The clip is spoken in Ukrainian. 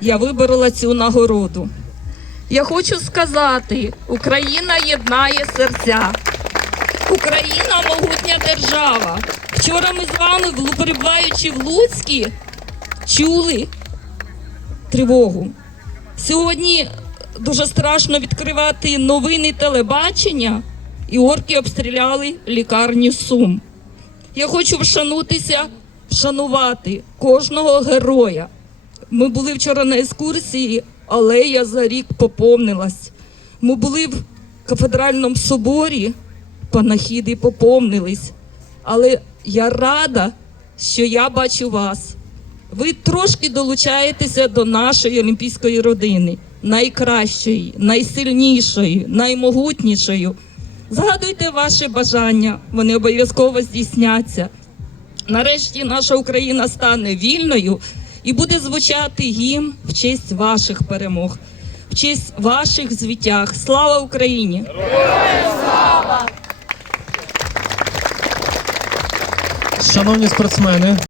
я виборола цю нагороду. Я хочу сказати: Україна єднає серця. Україна могутня держава. Вчора ми з вами, перебуваючи в Луцькі, чули тривогу. Сьогодні дуже страшно відкривати новини телебачення, і орки обстріляли лікарню Сум. Я хочу вшанутися, вшанувати кожного героя. Ми були вчора на екскурсії, алея за рік поповнилась. Ми були в кафедральному соборі, панахіди поповнились. Але я рада, що я бачу вас. Ви трошки долучаєтеся до нашої олімпійської родини, найкращої, найсильнішої, наймогутнішої. Згадуйте ваші бажання, вони обов'язково здійсняться. Нарешті наша Україна стане вільною і буде звучати гімн в честь ваших перемог, в честь ваших звітях. Слава Україні! Шановні спортсмени,